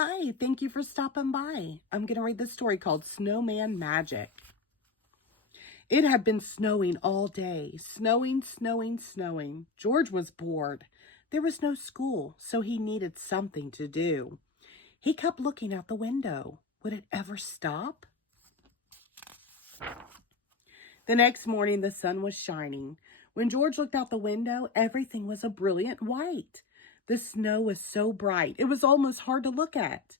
Hi, thank you for stopping by. I'm going to read this story called Snowman Magic. It had been snowing all day. Snowing, snowing, snowing. George was bored. There was no school, so he needed something to do. He kept looking out the window. Would it ever stop? The next morning, the sun was shining. When George looked out the window, everything was a brilliant white. The snow was so bright, it was almost hard to look at.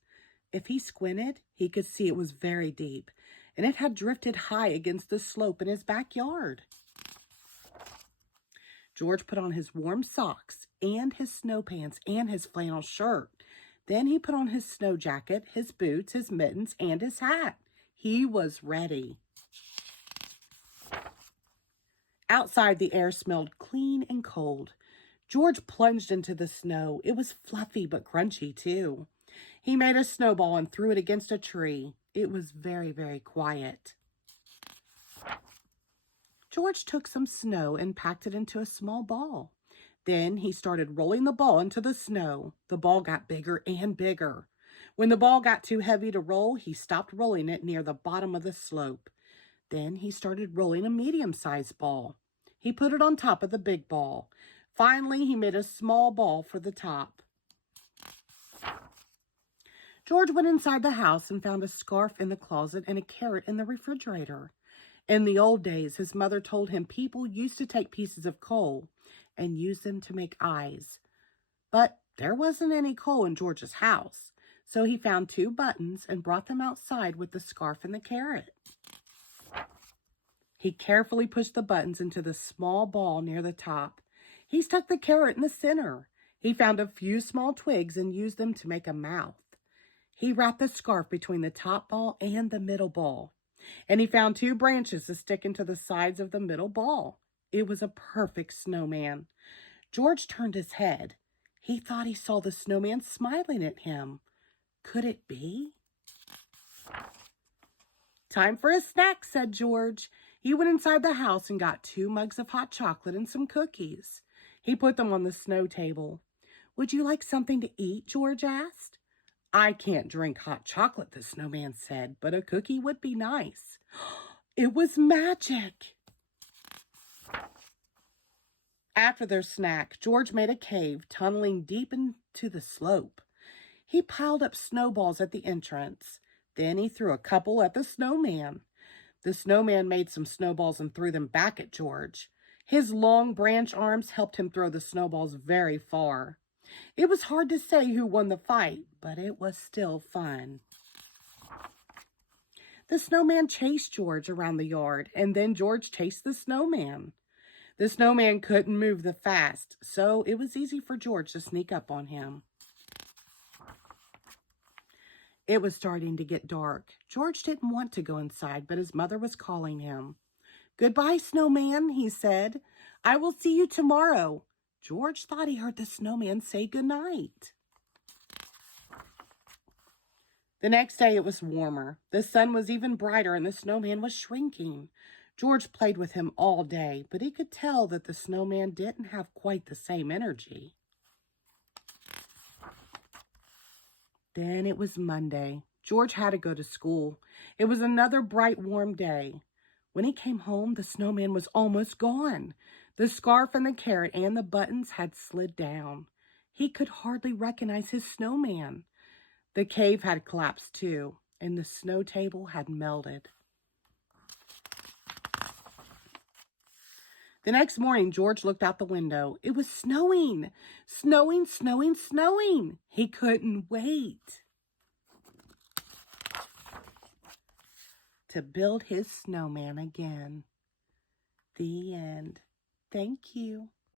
If he squinted, he could see it was very deep, and it had drifted high against the slope in his backyard. George put on his warm socks and his snow pants and his flannel shirt. Then he put on his snow jacket, his boots, his mittens, and his hat. He was ready. Outside, the air smelled clean and cold. George plunged into the snow. It was fluffy but crunchy, too. He made a snowball and threw it against a tree. It was very, very quiet. George took some snow and packed it into a small ball. Then he started rolling the ball into the snow. The ball got bigger and bigger. When the ball got too heavy to roll, he stopped rolling it near the bottom of the slope. Then he started rolling a medium-sized ball. He put it on top of the big ball. Finally, he made a small ball for the top. George went inside the house and found a scarf in the closet and a carrot in the refrigerator. In the old days, his mother told him people used to take pieces of coal and use them to make eyes. But there wasn't any coal in George's house, so he found 2 buttons and brought them outside with the scarf and the carrot. He carefully pushed the buttons into the small ball near the top. He stuck the carrot in the center. He found a few small twigs and used them to make a mouth. He wrapped the scarf between the top ball and the middle ball. And he found 2 branches to stick into the sides of the middle ball. It was a perfect snowman. George turned his head. He thought he saw the snowman smiling at him. Could it be? Time for a snack, said George. He went inside the house and got 2 mugs of hot chocolate and some cookies. He put them on the snow table. Would you like something to eat? George asked. I can't drink hot chocolate, the snowman said, but a cookie would be nice. It was magic. After their snack, George made a cave, tunneling deep into the slope. He piled up snowballs at the entrance. Then he threw a couple at the snowman. The snowman made some snowballs and threw them back at George. His long branch arms helped him throw the snowballs very far. It was hard to say who won the fight, but it was still fun. The snowman chased George around the yard, and then George chased the snowman. The snowman couldn't move the fast, so it was easy for George to sneak up on him. It was starting to get dark. George didn't want to go inside, but his mother was calling him. Goodbye, snowman, he said. I will see you tomorrow. George thought he heard the snowman say goodnight. The next day it was warmer. The sun was even brighter and the snowman was shrinking. George played with him all day, but he could tell that the snowman didn't have quite the same energy. Then it was Monday. George had to go to school. It was another bright, warm day. When he came home, the snowman was almost gone. The scarf and the carrot and the buttons had slid down. He could hardly recognize his snowman. The cave had collapsed too, and the snow table had melted. The next morning, George looked out the window. It was snowing. Snowing, snowing, snowing. He couldn't wait to build his snowman again. The end. Thank you.